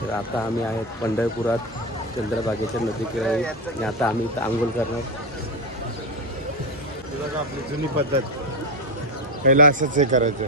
तर आता आम्ही आहेत पंढरपुरात चंद्रभागेच्या नदी किनारी आणि आता आम्ही इथं आंघोळ करणार. बघा आपली जुनी पद्धत, पहिला असंच हे करायचं.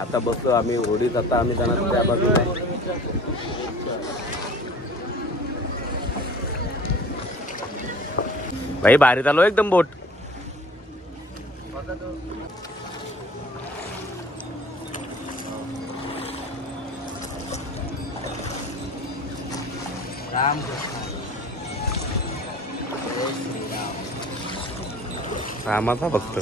आता बसतो आम्ही होडीत. आता आम्ही जाणार त्या बाजूला. भाई भारी चालू एकदम बोट. रामाचा भक्त.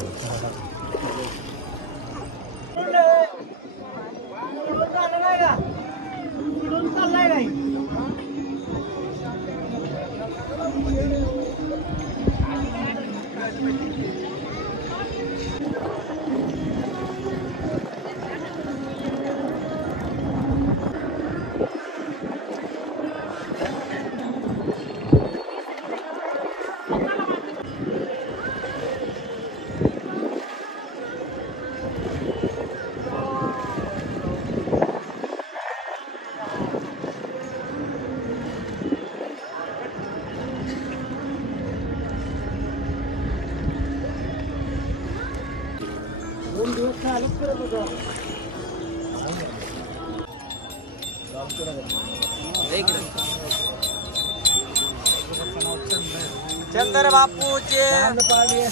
चंद्र बापूचे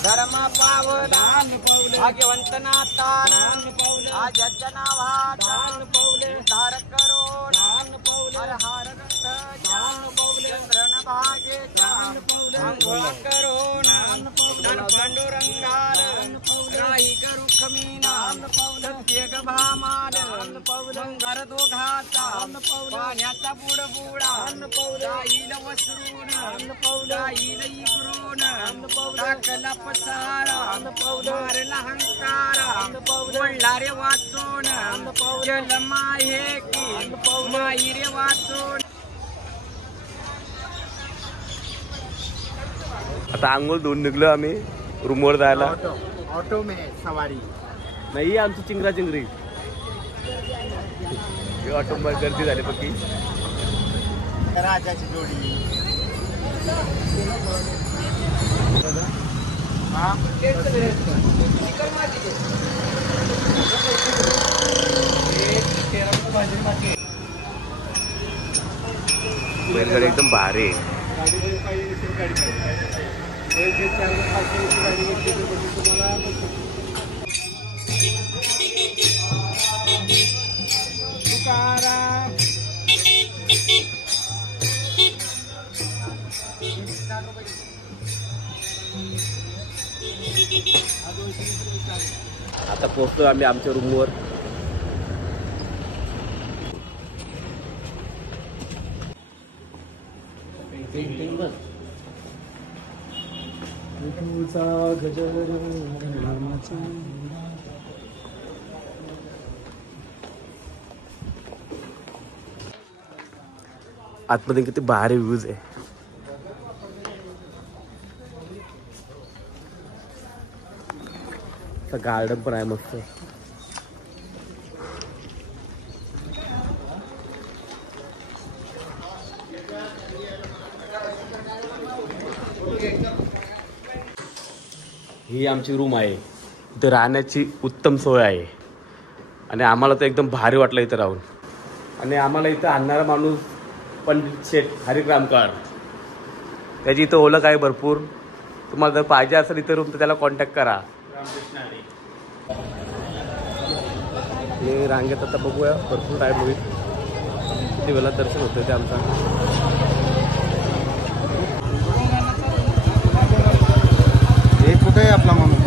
धर्म पावला भाग्यवंत नातान आज नावाचा तार करोन हर हार चंद्रन भागेचा अंघोळ करोन पांडुरंगार राही करू खमीना सत्य गभामाल मंगार दोघाचा पाण्याचा बुडबुडा जाईल वसरून जाईल इकरून टाकला पसारा मारला हंकारा बोलला रे वाचून जल माहे की माई रे वाचून. आता आंघोळ धुवून निघलो आम्ही रूमवर जायला. ऑटो में सवारी नाही आमची चिंगरा चिंगरी ऑटो मध्ये गर्दी झाली पक्की. राजाची जोडी. बैलगाडी एकदम भारी आहे. आता पोहोचतो आम्ही आमच्या रूमवर. आतमध्ये किती भारी व्ह्यूज आहे. गार्डन पण आहे मस्त. ही आमची रूम आहे. इथे राहण्याची उत्तम सोय आहे आणि आम्हाला तर एकदम भारी वाटलं इथं राहून. आणि आम्हाला इथं आणणारा माणूस पंडित शेठ हरिग्रामकर, त्याची इथं ओळख आहे भरपूर. तुम्हाला जर पाहिजे असेल इथं रूम तर त्याला कॉन्टॅक्ट करा. हे रांगेत आता बघूया भरपूर टाईम होईल. किती वेळा दर्शन होतं ते आमचा. हे कुठे आहे आपला माणूस?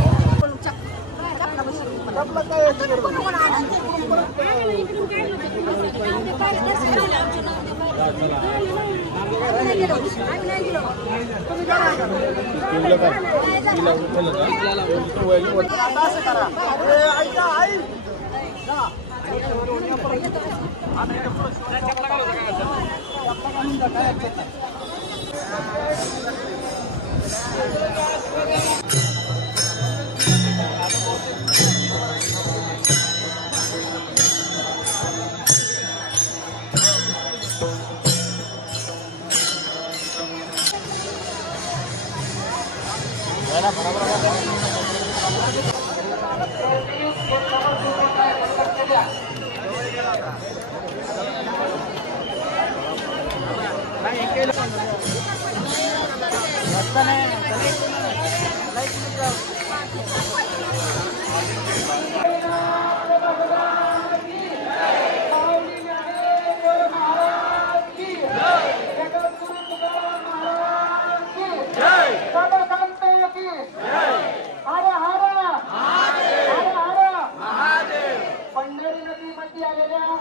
पंढरी नदीमध्ये आलेल्या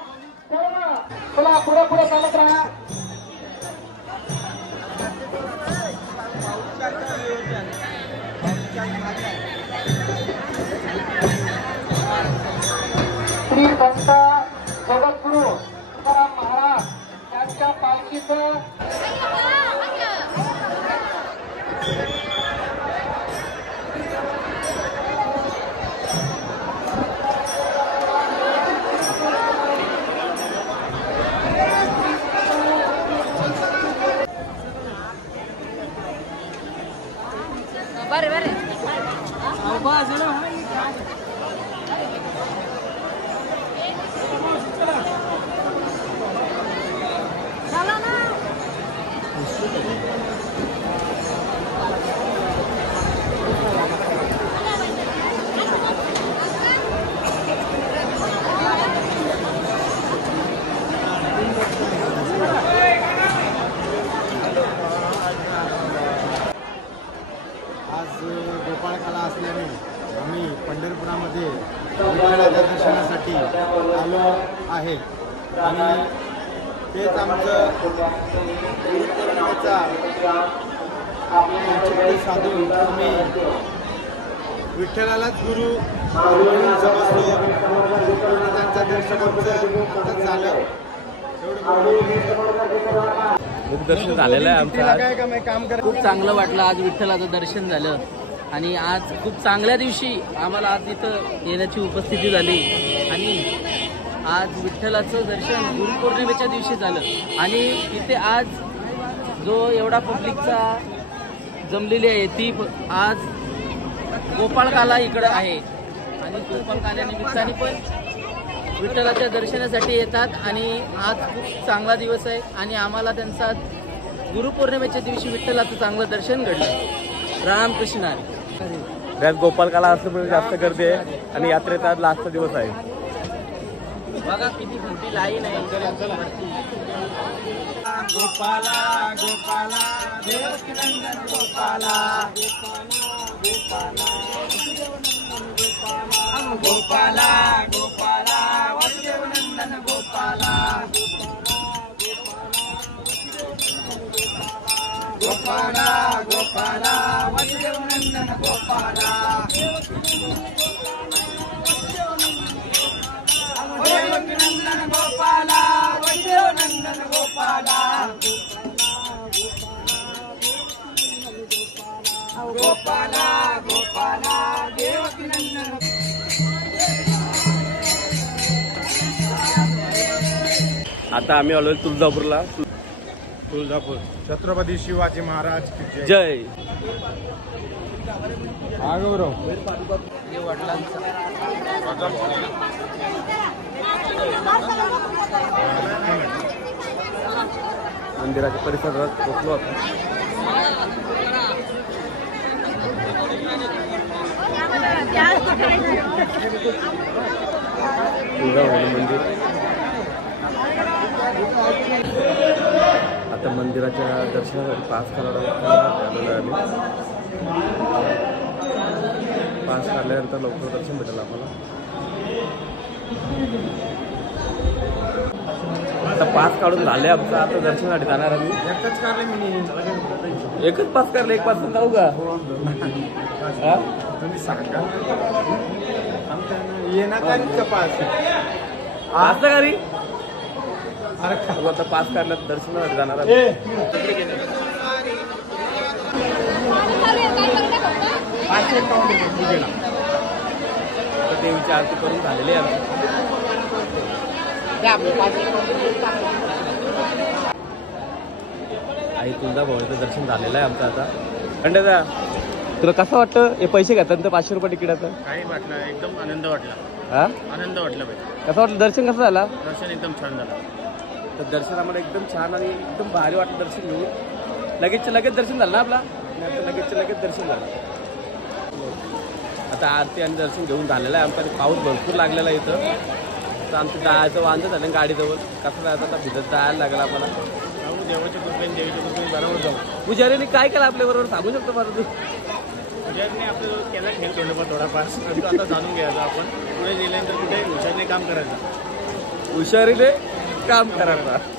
चला पुढे पुढे चालत राहा. श्री संत जगद्गुरु तुकाराम महाराज यांच्या पालखीचं बरे बरे आज गोपाळकाला असल्याने आम्ही पंढरपुरामध्ये विठ्ठलाच्या दर्शनासाठी आलो आहे आणि तेच आमचं गुरुपौर्णिमेचा औचित्य साधून आम्ही विठ्ठलालाच गुरु म्हणून समजतो. त्यांच्या दर्शनाचं आता झालं मुखदर्शन झालेलं आहे आमचं. खूप चांगलं वाटलं. आज विठ्ठलाचं दर्शन झालं आणि आज खूप चांगल्या दिवशी आम्हाला आज इथं येण्याची उपस्थिती झाली आणि आज विठ्ठलाचं दर्शन गुरुपौर्णिमेच्या दिवशी झालं आणि इथे आज जो एवढा पब्लिकचा जमलेली आहे ती आज गोपाळकाला इकडं आहे आणि गोपाळकाल्या निमित्ताने पण विठ्ठलाच्या दर्शनासाठी येतात आणि आज खूप चांगला दिवस आहे आणि आम्हाला त्यांचा गुरुपौर्णिमेच्या दिवशी विठ्ठलाचं चांगलं दर्शन घडलं. रामकृष्ण हरी. त्यात गोपालकाला असल्यामुळे जास्त गर्दी आहे आणि यात्रेचा आज लास्टचा दिवस आहे. बघा किती मोठी लाईन आहे. गोपाला गोपाला देवकीनंदन गोपाला गोपाला गोपाला वसुदेवनंदन गोपाला गोपाला गोपाला वसुदेवनंदन गोपाला देवकीनंदन गोपाला वसुदेवनंदन गोपाला गोपाला गोपाला देवकीनंदन. आता आम्ही आलोय तुळजापूरला. तुळजापूर छत्रपती शिवाजी महाराज की जय. जय. गौरव मंदिराच्या परिसरात पोहोचलो आपण. तुळजाभवानी मंदिर. आता मंदिराच्या दर्शनासाठी पास काढायला आलेलो आहे आम्ही. पास काढल्यानंतर लवकर दर्शन भेटेल आम्हाला. आता पास काढून झाले आमचं. आता दर्शनासाठी जाणार आम्ही. एकच काढले मी. एकच पास काढले. एक पास जाऊ का? तुम्ही सांगा येणार पास पास गाडी. अरे आता पास काढल्यात दर्शनासाठी जाणार आम्ही. देवीची आरती करून झालेली आहे. आई तुळजाभवानीचं दर्शन झालेलं आहे आमचं. आता खंडेदा तुला कसं वाटतं हे पैसे घेतात तर 500 रुपये तिकिटाचं? काही वाटलं एकदम आनंद वाटला. हा आनंद वाटला पाहिजे. कसं वाटलं? दर्शन कसं झालं? दर्शन एकदम छान झालं. तर दर्शन आम्हाला एकदम छान आणि एकदम भारी वाटलं दर्शन घेऊन. लगेच दर्शन झालं ना आपला? लगेच दर्शन झालं. आता आरती आणि दर्शन घेऊन झालेलं आहे. आमचा पाऊस भरपूर लागलेला आहे इथं. तर आमचं जायचं वांदं झालं गाडीजवळ. कसं जायचं आता भिजत जायला लागलं आम्हाला. देवाच्या कृपेने बरोबर जाऊ. पुजारीने काय केलं आपल्याबरोबर सांगू शकतो बरं तू? हुशारने आपल्याला केला खेळ थोडाफार. आता जाणून घ्यायचं आपण पुढे गेल्यानंतर कुठे हुशारने काम करायचं. हुशारीने काम करायचं.